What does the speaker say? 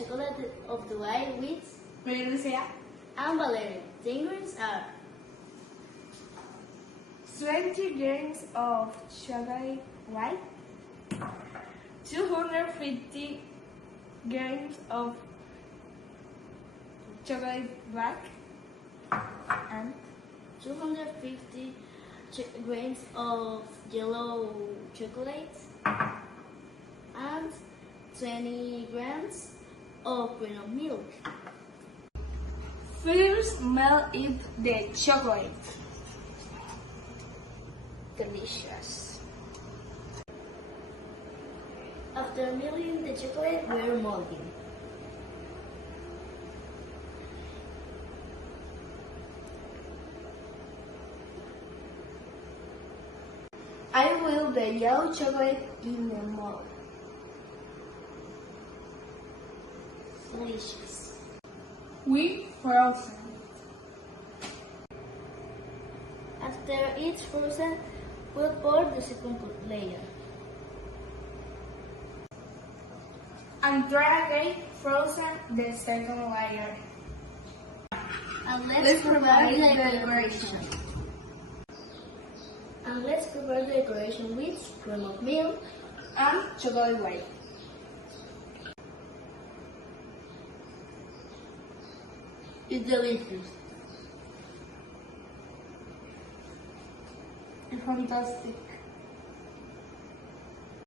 chocolate of the white with Lucia. and Valeria. The ingredients are 20 grams of chocolate white, 250 grams of chocolate black, and 250 grams of yellow chocolate and 20 grams of cream of milk. first melt the chocolate. Delicious. After melting the chocolate, we're molding. I will the yellow chocolate in the mold. Delicious. We frozen. After it's frozen, we'll pour the second layer. And dry frozen the second layer. And let's prepare the decoration. With cream of milk And chocolate white. It's delicious. It's fantastic.